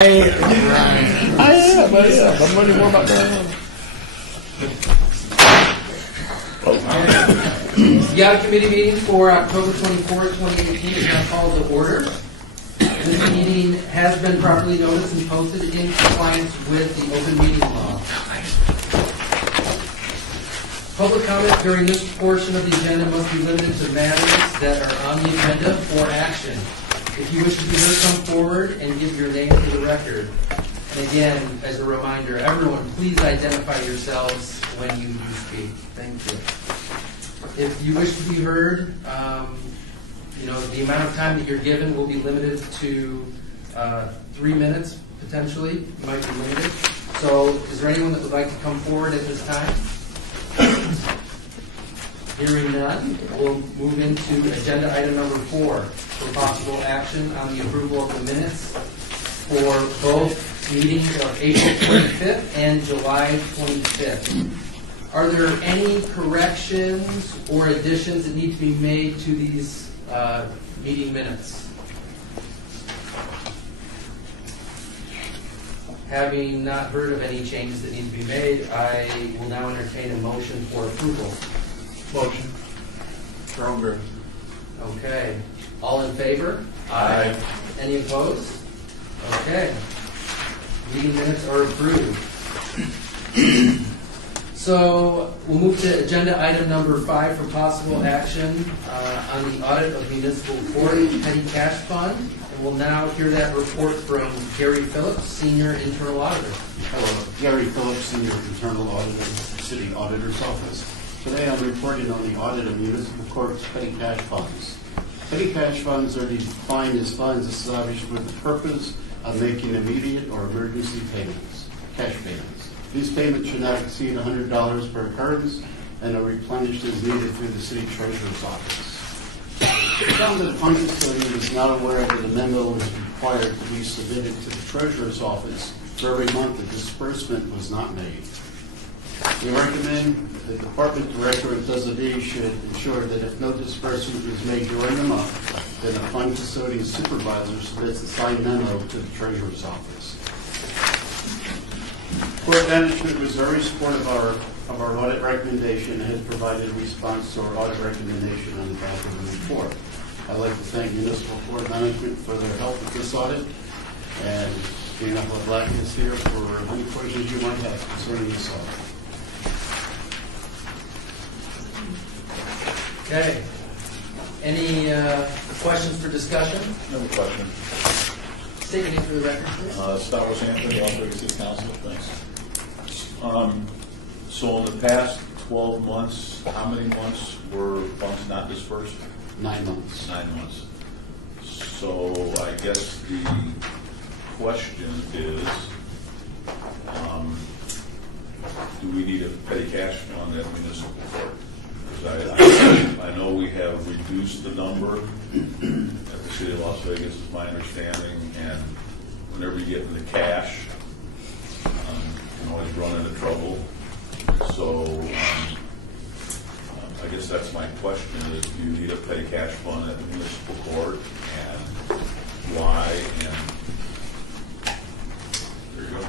I am. I'm learning more about marijuana. The audit committee meeting for October 24, 2018 is now called to order. This meeting has been properly noticed and posted in compliance with the open meeting law. Public comment during this portion of the agenda must be limited to matters that are on the agenda for action. If you wish to be heard, come forward and give your name to the record. And again, as a reminder, everyone, please identify yourselves when you speak. Thank you. If you wish to be heard, the amount of time that you're given will be limited to 3 minutes, potentially. You might be limited. So is there anyone that would like to come forward at this time? Hearing none, we'll move into agenda item number 4 for possible action on the approval of the minutes for both meetings of April 25th and July 25th. Are there any corrections or additions that need to be made to these meeting minutes? Having not heard of any changes that need to be made, I will now entertain a motion for approval. Motion. Stronger. Okay. All in favor? Aye. Any opposed? Okay. Meeting minutes are approved. So we'll move to agenda item number 5 for possible action on the audit of municipal court petty cash fund. And we'll now hear that report from Gary Phillips, Senior Internal Auditor. Hello, Gary Phillips, Senior Internal Auditor, City Auditor's Office. Today I'm reporting on the audit of municipal court's petty cash funds. Petty cash funds are defined as funds established for the purpose of making immediate or emergency payments, cash payments. These payments should not exceed $100 per occurrence and are replenished as needed through the City Treasurer's Office. I found that the fund custodian is not aware that a memo is required to be submitted to the Treasurer's Office for every month a disbursement was not made. We recommend the Department Director and Designee should ensure that if no disbursement is made during the month, then the fund custodian supervisor submits a signed memo to the Treasurer's Office. Court management was very supportive of our audit recommendation and has provided a response to our audit recommendation on the back of the report. I'd like to thank Municipal Court Management for their help with this audit, and Dana Black is here for any questions you might have concerning this audit. Okay. Any questions for discussion? No question. State your name for the record, please. Star Wars Anthony, Las Vegas City Council. Thanks. So in the past 12 months, how many months were funds not dispersed? 9 months. 9 months. So I guess the question is, do we need a petty cash fund at municipal court? Because I know we have reduced the number at the City of Las Vegas, is my understanding, and whenever you get into cash, you can always run into trouble. So I guess that's my question is, do you need a petty cash fund at the municipal court, and why, and there you go.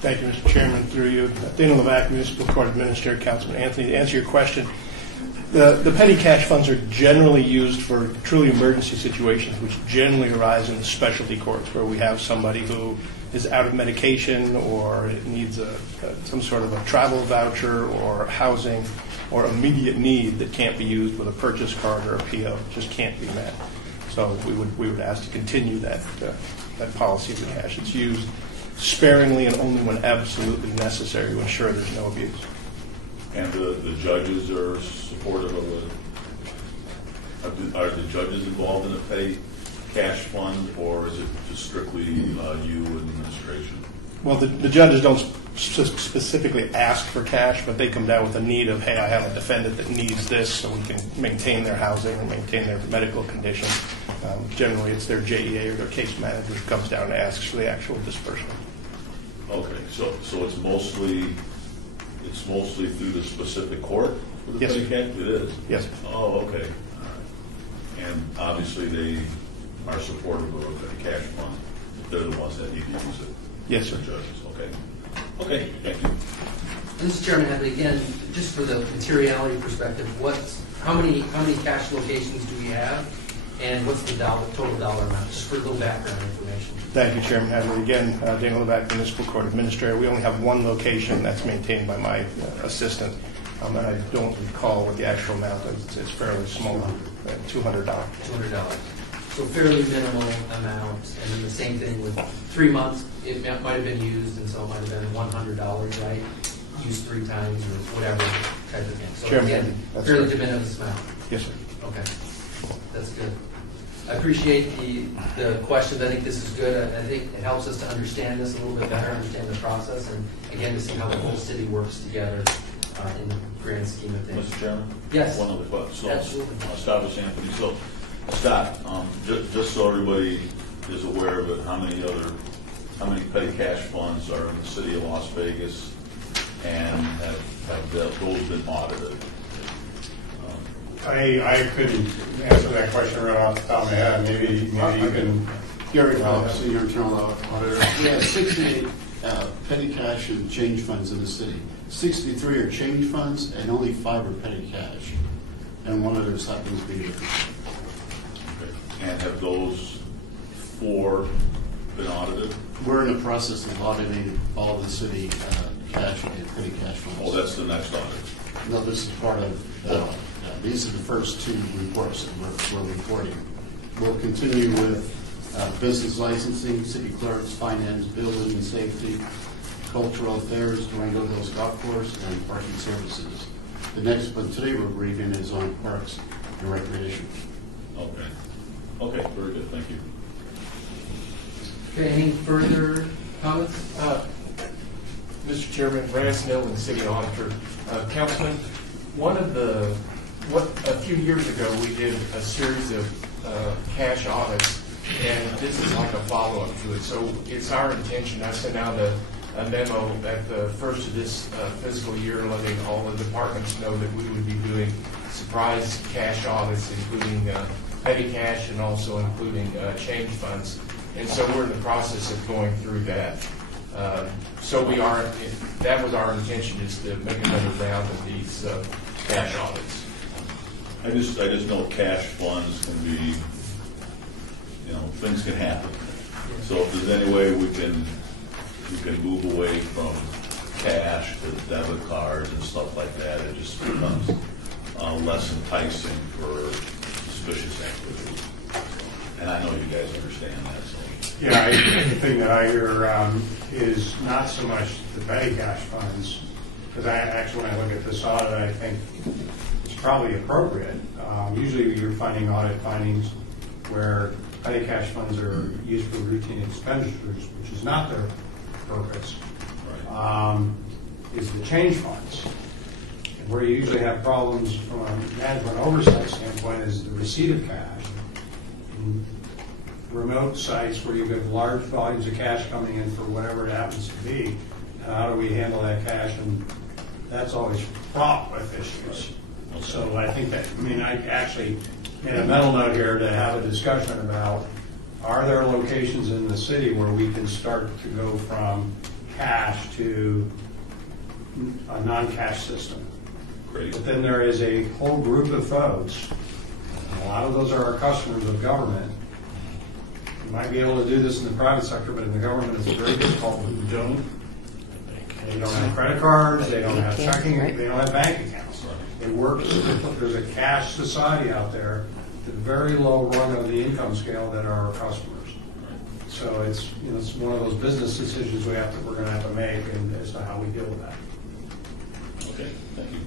Thank you, Mr. Chairman. Through you, Dana Levac, Municipal Court Administrator, Councilman Anthony. To answer your question, the petty cash funds are generally used for truly emergency situations, which generally arise in the specialty courts, where we have somebody who is out of medication or needs some sort of a travel voucher or housing or immediate need that can't be used with a purchase card or a PO. It just can't be met. So we would ask to continue that policy of the cash. It's used sparingly and only when absolutely necessary to ensure there's no abuse. And the judges are supportive of it? Are the judges involved in a petty cash fund, or is it just strictly you administration? Well, the judges don't specifically ask for cash, but they come down with a need of, hey, I have a defendant that needs this so we can maintain their housing and maintain their medical condition. Generally, it's their JEA or their case manager who comes down and asks for the actual disbursement. Okay, so it's mostly through the specific court for the Yes, petty cash? It is? Yes. Oh, okay. All right. And obviously they are supportive of a cash fund. they're the ones that need to use it. Yes, sir. Judges, okay. Okay, thank you. And Mr. Chairman, Hadley, again, just for the materiality perspective, how many cash locations do we have, and what's the total dollar amount? Just for a little background information. Thank you, Chairman Hadley. Again, Daniel Levac, Municipal Court Administrator. We only have one location that's maintained by my assistant, and I don't recall what the actual amount is. It's fairly small, $200. $200. So fairly minimal amount, and then the same thing with 3 months. It might have been used, and so it might have been $100, right? Used 3 times or whatever type of thing. So Chairman, again, that's fairly right. de minimis amount. Yes, sir. Okay, that's good. I appreciate the questions. I think this is good. I think it helps us to understand this a little bit better, understand the process, and again, to see how the whole city works together in the grand scheme of things. Mr. Chairman? Yes. One other question. So, Absolutely. Scott with Anthony. So, Scott, just so everybody is aware of it, how many petty cash funds are in the city of Las Vegas, and have those been audited? I couldn't answer that question right off the top of my head. Maybe you can. Gary Phillips, Senior Internal Auditor. We have 68 petty cash and change funds in the city. 63 are change funds, and only 5 are petty cash. And one of those happens to be here. Okay. And have those 4 been audited? We're in the process of auditing all the city cash and petty cash funds. Oh, that's the next audit. No, this is part of, these are the first 2 reports that we're reporting. We'll continue with business licensing, city clerks, finance, building and safety, cultural affairs, Durango Hills Golf Course, and parking services. The next one today we're briefing is on parks and recreation. Okay. Okay, very good. Thank you. Okay, any further comments? Mr. Chairman, Rance Nillen, City Auditor. Councilman, a few years ago we did a series of cash audits, and this is like a follow-up to it. So it's our intention, I sent out a memo at the first of this fiscal year letting all the departments know that we would be doing surprise cash audits, including petty cash and also including change funds. And so we're in the process of going through that. That was our intention, is to make another round of these cash audits. I just know cash funds can be, things can happen. So if there's any way we can move away from cash to debit cards and stuff like that, it just becomes less enticing for suspicious activity. And I know you guys understand that. So. Yeah, I think the thing that I hear is not so much the petty cash funds, because when I look at this audit, I think it's probably appropriate. Usually you're finding audit findings where petty cash funds are used for routine expenditures, which is not their purpose, Right. is the change funds. And where you usually have problems from a management oversight standpoint is the receipt of cash. And remote sites where you have large volumes of cash coming in for whatever it happens to be, and how do we handle that cash? And that's always fraught with issues. Okay. So I think that, I actually made a mental note here to have a discussion about, are there locations in the city where we can start to go from cash to a non-cash system? Great. But then there is a whole group of folks, and a lot of those are our customers of government. You might be able to do this in the private sector, but in the government it's very difficult, who don't. They don't have credit cards, they don't have checking, they don't have bank accounts. It works, there's a cash society out there, the very low rung of the income scale that are our customers. So it's one of those business decisions we're going to have to make, and as to how we deal with that. Okay, thank you.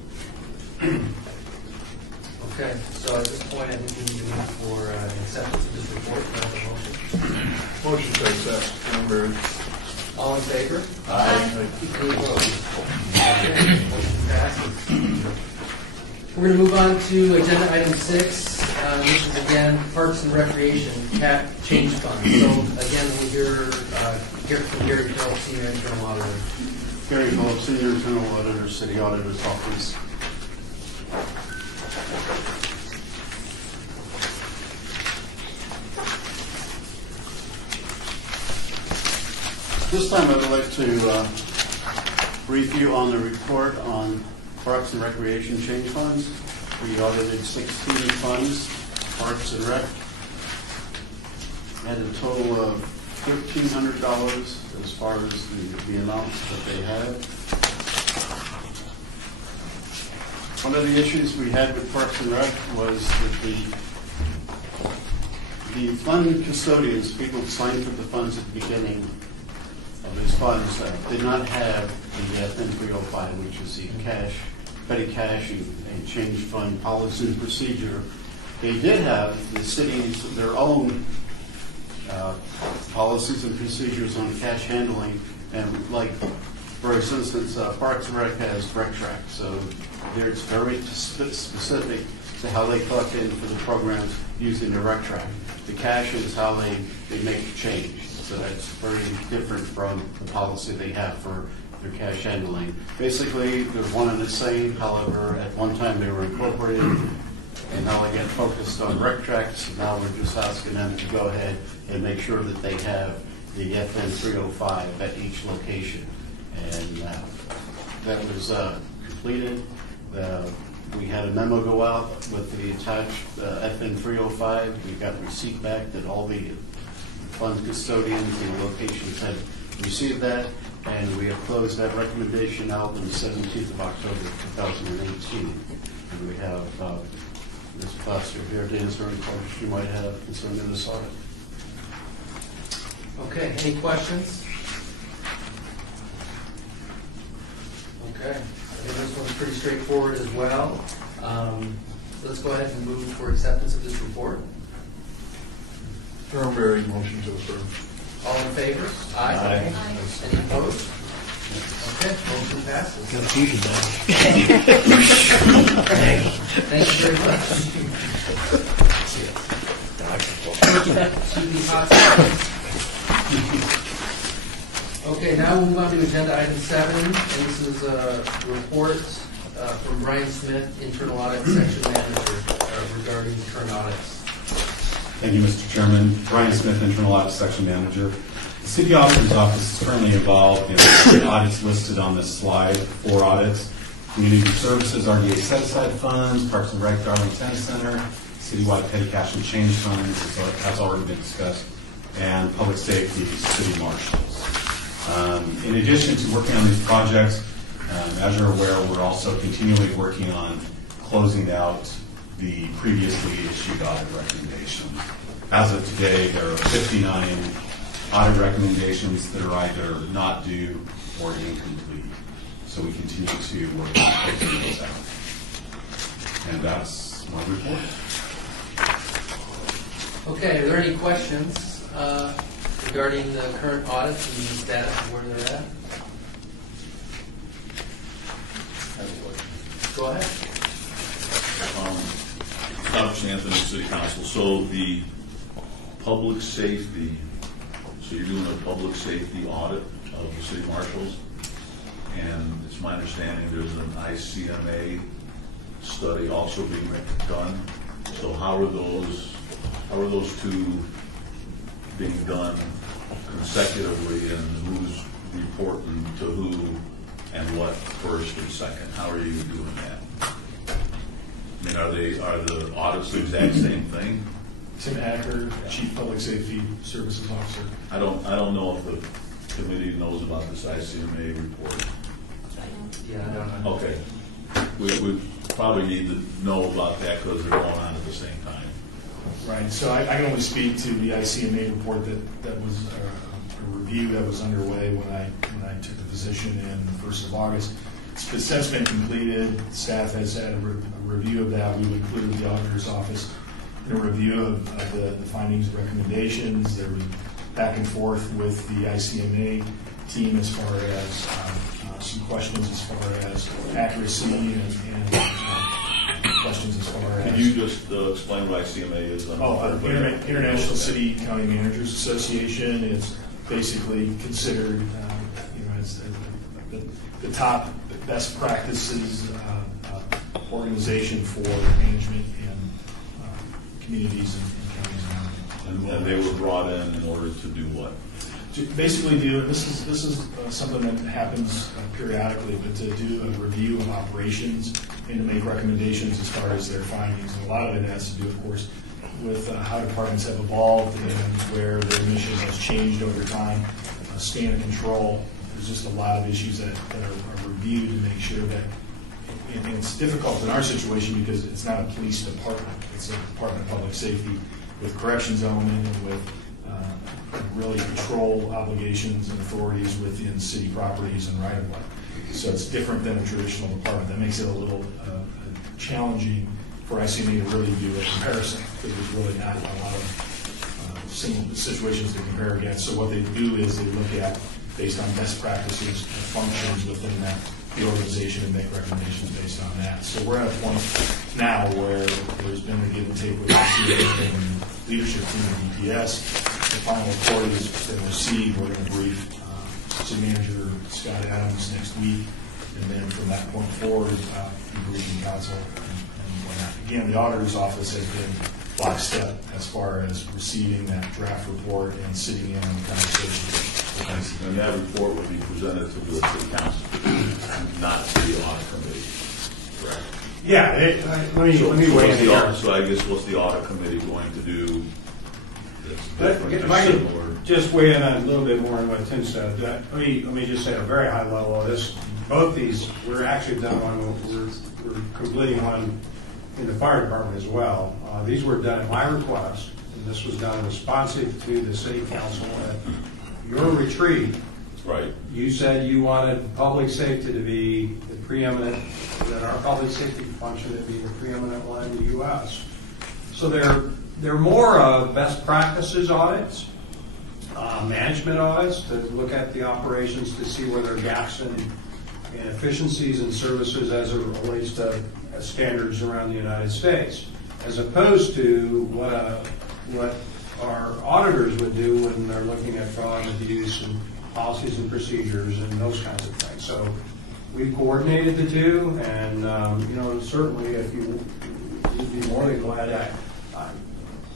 Okay, so at this point, I think we need to move for acceptance of this report. Can I have a motion? Motion to accept. Number. All in favor? Aye. Any opposed? Okay, motion passes. We're going to move on to agenda item 6. This is again Parks and Recreation change fund. So again, we'll hear from Gary Phillips, Senior Internal Auditor. Gary Phillips, Senior Internal Auditor, City Auditor's Office. This time I would like to brief you on the report on Parks and Recreation change funds. We audited 16 funds, Parks and Rec had a total of $1,300 as far as the amounts that they had. One of the issues we had with Parks and Rec was that the fund custodians, people who signed for the funds at the beginning of these funds, did not have the FN 305, which is the petty cash and change fund policy and procedure. They did have the city's their own policies and procedures on cash handling, and like, for instance, Parks and Rec has RecTrack, so it's very specific to how they collect in for the programs using the RecTrack. The cash is how they make the change, so that's very different from the policy they have for their cash handling. Basically, they're one and the same. However, at one time they were incorporated, and now they get focused on RecTrack, so now we're just asking them to go ahead and make sure that they have the FN 305 at each location. And that was completed. We had a memo go out with the attached FN 305. We got a receipt back that all the fund custodians and locations had received that, and we have closed that recommendation out on the 17th of October 2018. And we have Ms. Foster here to answer any questions you might have concerning this audit. Okay, any questions? Okay, I think this one's pretty straightforward as well. Let's go ahead and move for acceptance of this report. Thornberry, motion to approve. All in favor? Aye. Any opposed? Okay, motion passes. Confusion now. Thank you very much. To the hot spots. Okay, now we'll move on to agenda item 7, and this is a report from Brian Smith, Internal Audit Section Manager, regarding current audits. Thank you, Mr. Chairman. Brian Smith, Internal Audit Section Manager. The City Auditor's Office is currently involved in the audits listed on this slide, 4 audits. Community Services, RDA Set-Aside Funds, Parks and Rec, Darling Tennis Center, Citywide Petty Cash and Change Funds, has already been discussed, and Public Safety, City Marshals. In addition to working on these projects, as you're aware, we're also continually working on closing out the previously issued audit recommendations. As of today, there are 59 audit recommendations that are either not due or incomplete. So we continue to work on closing those out. And that's my report. Okay, are there any questions regarding the current audits and the status of where they're at? Go ahead. Dr. Anthony, City Council. So the public safety, so you're doing a public safety audit of the city marshals, and it's my understanding there's an ICMA study also being done. So how are those two being done consecutively, and who's reporting to who and what first and second? How are you doing that? I mean, are the audits the exact same thing? Tim Acker, Chief Public Safety Services Officer. I don't know if the committee knows about this ICMA report. Yeah, I don't know. Okay. We probably need to know about that because they're going on at the same time. Right. So I can only speak to the ICMA report that was a review that was underway when I took the position in the 1st of August. It's since been completed. Staff has had a review of that. We've included the auditor's office in a review of the findings and recommendations. There was back and forth with the ICMA team as far as some questions as far as accuracy and questions as far as... Can you just explain what ICMA is? International City County Managers Association. It's basically considered as the top best practices organization for management in communities and counties. And they were brought in order to do what? to basically do, this is something that happens periodically, but to do a review of operations and to make recommendations as far as their findings. And a lot of it has to do, of course, with how departments have evolved and where their mission has changed over time, span of control. There's just a lot of issues that are reviewed to make sure that, and it's difficult in our situation because it's not a police department, it's a Department of Public Safety with correction zoning and with really control obligations and authorities within city properties and right-of-way. So it's different than a traditional department. That makes it a little challenging for ICMA to really do a comparison, because there's really not a lot of single situations to compare against. So what they do is they look at, based on best practices, functions within the organization, and make recommendations based on that. So we're at a point now where there's been a give and take with ICMA and leadership team of DPS. The final report has been received. We're going to brief City Manager Scott Adams next week, and then from that point forward, be briefing council and whatnot. Again, the auditor's office has been lockstep as far as receiving that draft report and sitting in on the conversation. And that report would be presented to the city council, not to the audit committee, correct? Yeah, let me weigh in here. So I guess what's the audit committee going to do? If I could just weigh in on a little bit more on what Tim said. Let me just say at a very high level of this. Both these, we're actually done one. We're completing one in the fire department as well. These were done at my request, and this was done responsive to the city council at your retreat. Right. You said you wanted public safety to be the preeminent, that our public safety function to be the preeminent one in the U.S. So they're more of best practices audits, management audits to look at the operations to see where there are gaps in efficiencies and services as it relates to standards around the United States, as opposed to what our auditors would do when they're looking at fraud and abuse and policies and procedures and those kinds of things. So we coordinated the two, and certainly if you'd be more than glad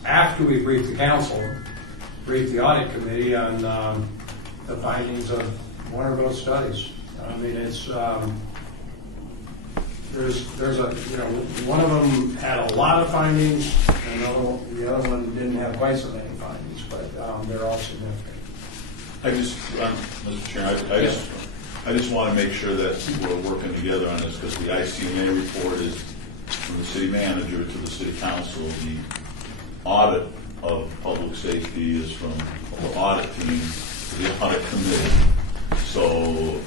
after we brief the council, brief the audit committee on the findings of one or both studies. I mean, it's there's a one of them had a lot of findings, and the other one didn't have quite so many findings, but they're all significant. Mr. Chairman, I just want to make sure that we're working together on this, because the ICMA report is from the city manager to the city council. The audit of public safety is from the audit team to the audit committee. So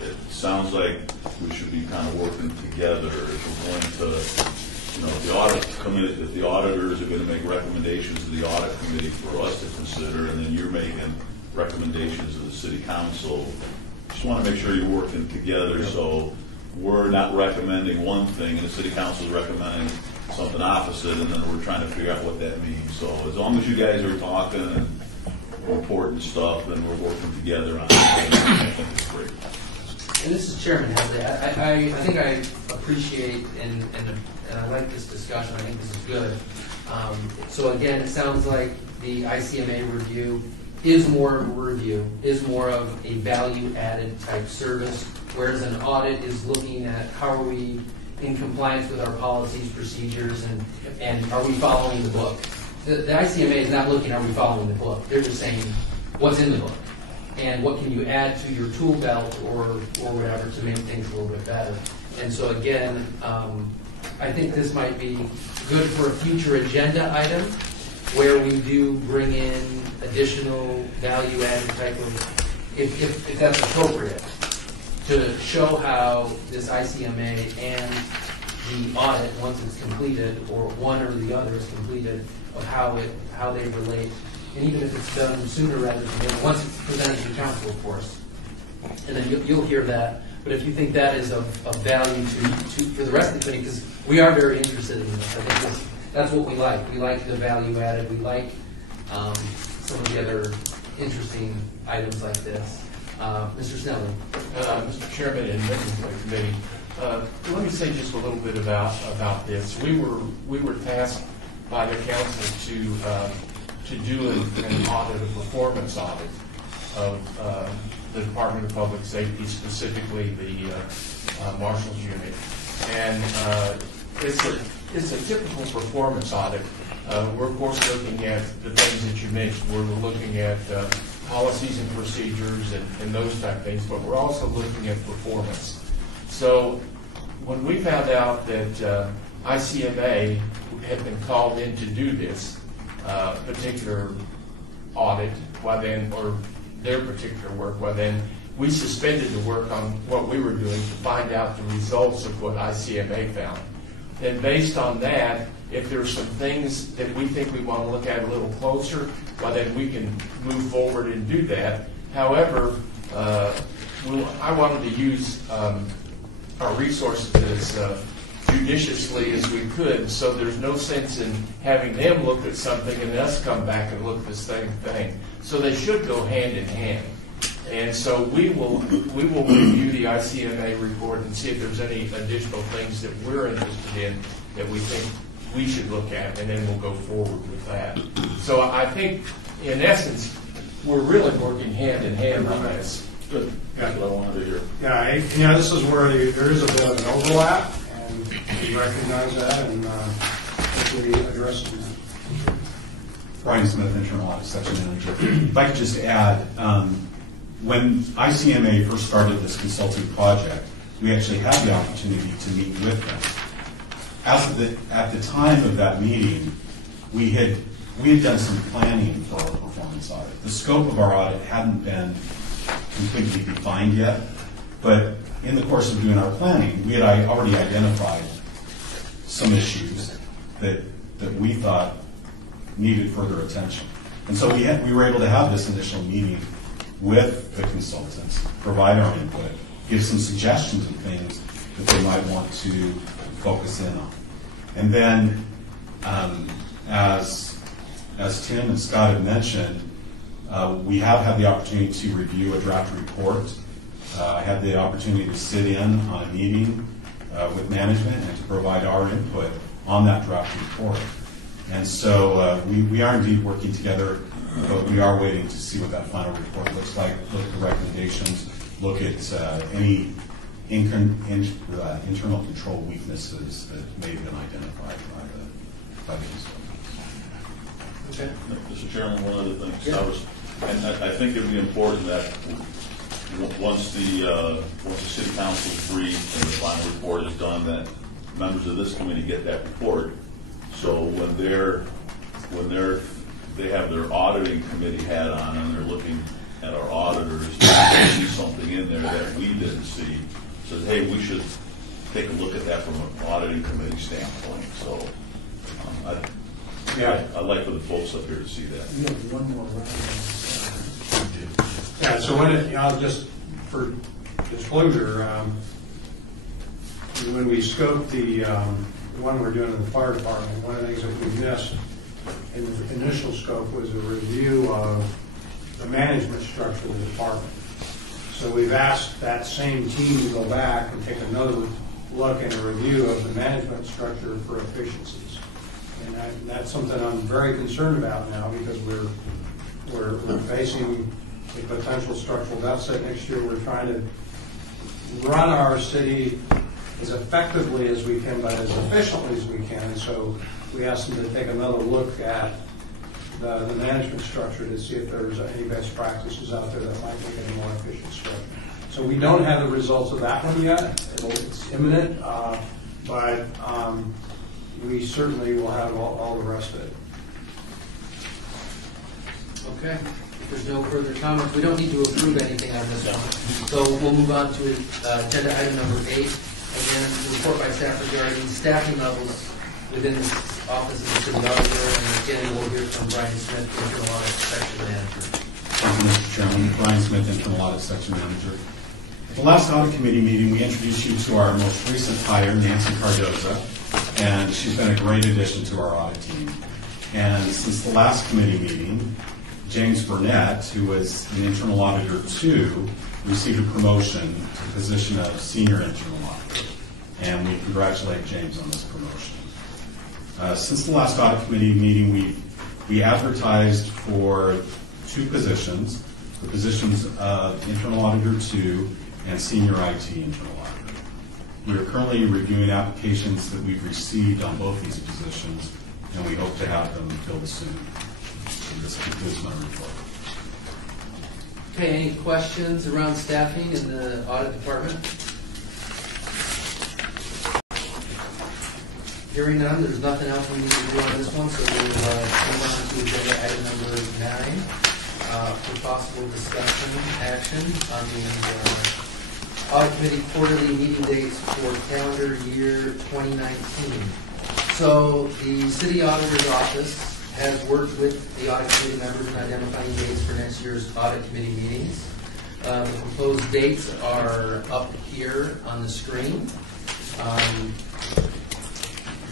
it sounds like we should be kind of working together if we're going to, the audit committee, if the auditors are going to make recommendations to the audit committee for us to consider, and then you're making recommendations to the city council. Just want to make sure you're working together, so we're not recommending one thing and the city council is recommending something opposite, and then we're trying to figure out what that means. So as long as you guys are talking and reporting stuff, then we're working together on it. I think it's great. And this is Chairman Hesley. I think I appreciate and I like this discussion. I think this is good. So again, it sounds like the ICMA review is more of a review, is more of a value-added type service, whereas an audit is looking at how are we in compliance with our policies, procedures, and are we following the book. The ICMA is not looking, are we following the book? They're just saying, what's in the book? And what can you add to your tool belt or whatever to make things a little bit better? And so again, I think this might be good for a future agenda item where we do bring in additional value-added type of, if that's appropriate, to show how this ICMA and the audit, once it's completed, or one or the other is completed, of how they relate, and even if it's done sooner rather than later, once it's presented to council, of course, and then you'll hear that. But if you think that is of value for the rest of the committee, because we are very interested in this, I think that's what we like. We like the value added. We like some of the other interesting items like this. Mr. Snelling. Mr. Chairman and members of the committee, let me say just a little bit about this. We were tasked by the council to do an audit, a performance audit, of the Department of Public Safety, specifically the Marshal's Unit. And it's a typical performance audit. We're, of course, looking at the things that you mentioned. We're looking at policies and procedures and those type of things, but we're also looking at performance. So when we found out that ICMA had been called in to do this particular audit, or their particular work, then we suspended the work on what we were doing to find out the results of what ICMA found. And based on that, if there's some things that we think we want to look at a little closer, then we can move forward and do that. However, I wanted to use our resources as judiciously as we could, so there's no sense in having them look at something and us come back and look at the same thing. So they should go hand in hand. And so we will review the ICMA report and see if there's any additional things that we're interested in that we think we should look at, and then we'll go forward with that. So I think, in essence, we're really working hand in hand on this. Good. That's what I wanted to hear. Yeah, this is where there is a bit of an overlap, and we recognize that, and hopefully address it. Brian Smith, Internal Audit Section Manager. If I could just add, when ICMA first started this consulting project, we actually had the opportunity to meet with them. At the time of that meeting, we had done some planning for our performance audit. The scope of our audit hadn't been completely defined yet, but in the course of doing our planning, we had already identified some issues that we thought needed further attention. And so we were able to have this initial meeting with the consultants, provide our input, give some suggestions and things that they might want to focus in on. And then, as Tim and Scott had mentioned, we have had the opportunity to review a draft report. I had the opportunity to sit in on a meeting with management and to provide our input on that draft report. And so we are indeed working together, but we are waiting to see what that final report looks like, look at the recommendations, look at any internal control weaknesses that may have been identified by the consultants. Okay. Mr. Chairman, one other thing. Yeah. I think it would be important that once the city council is briefed and the final report is done, that members of this committee get that report. So when they have their auditing committee hat on and they're looking at our auditors, they see something in there that we didn't see. Says, hey, we should take a look at that from an auditing committee standpoint. So I'd like for the folks up here to see that. You have one more round. Yeah, so just for disclosure, when we scoped the one we're doing in the fire department, one of the things that we missed in the initial scope was a review of the management structure of the department. So we've asked that same team to go back and take another look and a review of the management structure for efficiencies. And that's something I'm very concerned about now, because we're facing a potential structural deficit next year. We're trying to run our city as effectively as we can, but as efficiently as we can. So we asked them to take another look at the management structure to see if there's any best practices out there that might make it a more efficient structure. So we don't have the results of that one yet. It's imminent, but we certainly will have all the rest of it. Okay. If there's no further comments, we don't need to approve anything on this one. So we'll move on to agenda item number 8. Again, report by staff regarding staffing levels within the office of the city auditor. And again, we'll hear from Brian Smith, Internal Audit Section Manager. Thank you, Mr. Chairman. Brian Smith, Internal Audit Section Manager. At the last audit committee meeting, we introduced you to our most recent hire, Nancy Cardoza, and she's been a great addition to our audit team. And since the last committee meeting, James Burnett, who was an Internal Auditor 2, received a promotion to the position of Senior Internal Auditor. And we congratulate James on this promotion. Since the last audit committee meeting, we advertised for 2 positions. the positions of Internal Auditor 2 and Senior IT Internal Auditor. We are currently reviewing applications that we've received on both these positions, and we hope to have them filled soon. And this concludes my report. Okay, any questions around staffing in the audit department? Hearing none, there's nothing else we need to do on this one, so we'll move on to agenda item number 9 for possible discussion action on the audit committee quarterly meeting dates for calendar year 2019. So the city auditor's office has worked with the audit committee members in identifying dates for next year's audit committee meetings. The proposed dates are up here on the screen.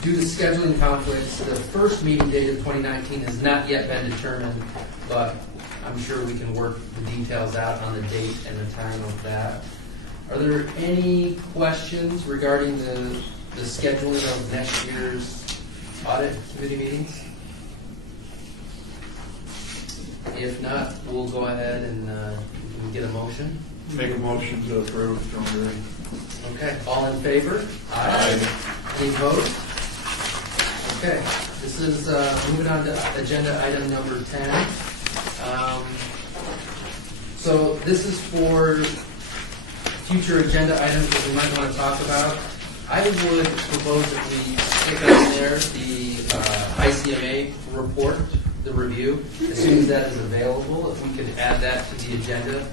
Due to scheduling conflicts, the first meeting date of 2019 has not yet been determined, but I'm sure we can work the details out on the date and the time of that. Are there any questions regarding the scheduling of next year's audit committee meetings? If not, we'll go ahead and we can get a motion. Make a motion to approve, John Gray. Okay, all in favor? Aye. Any opposed? Okay, this is moving on to agenda item number 10. So this is for future agenda items that we might want to talk about. I would propose that we stick on there the ICMA report, the review, as soon as that is available. If we could add that to the agenda,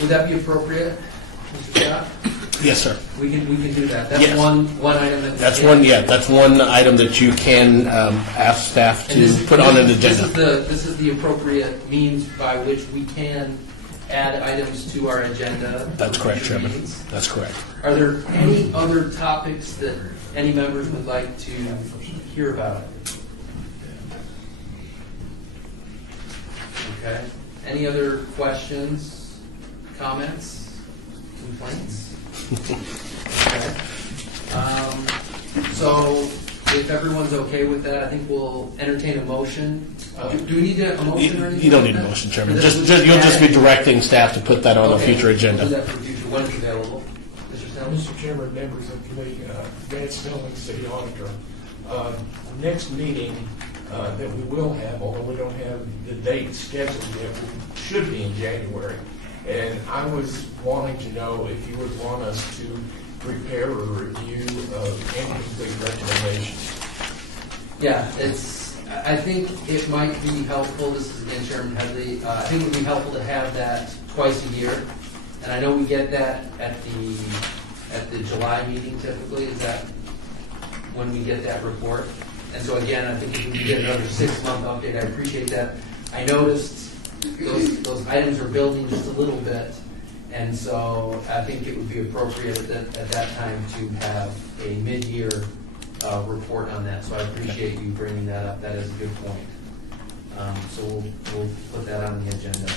would that be appropriate, Mr. Scott? Yes, sir. We can do that. That's Yes. one item that That's one item that you can ask staff to put on an agenda. This is the appropriate means by which we can add items to our agenda. That's correct, for Chairman. meetings. That's correct. Are there any other topics that any members would like to hear about? Okay. Any other questions, comments, complaints? Okay. So if everyone's okay with that, I think we'll entertain a motion. Do we need a motion or anything? You don't like need a that? motion, Chairman. Or You'll just be directing staff to put that on a Okay. future Do agenda. that for future, when it's available. Mr. Snell? Mr. Chairman, members of the committee, Vance Snelling, City Auditor. Next meeting that we will have, although we don't have the date scheduled yet, should be in January. And I was wanting to know if you would want us to prepare a review of incomplete recommendations. Yeah, I think it might be helpful, this is again Chairman Headley, I think it would be helpful to have that twice a year. And I know we get that at the July meeting typically. Is that when we get that report? And so again, I think if we get another 6-month update, I appreciate that. I noticed those items are building just a little bit, and so I think it would be appropriate at that time to have a mid-year report on that. So I appreciate you bringing that up. That is a good point. So we'll put that on the agenda.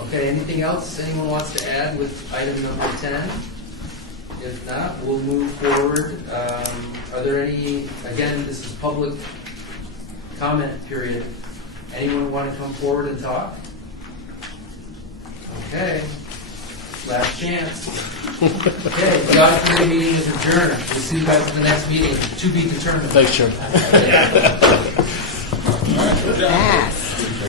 Okay, anything else anyone wants to add with item number 10? If not, we'll move forward. Are there any, again, this is public comment period. Anyone want to come forward and talk? Okay. Last chance. Okay, the audit committee meeting is adjourned. We'll see you guys in the next meeting. To be determined. Thanks, Chairman. Fast.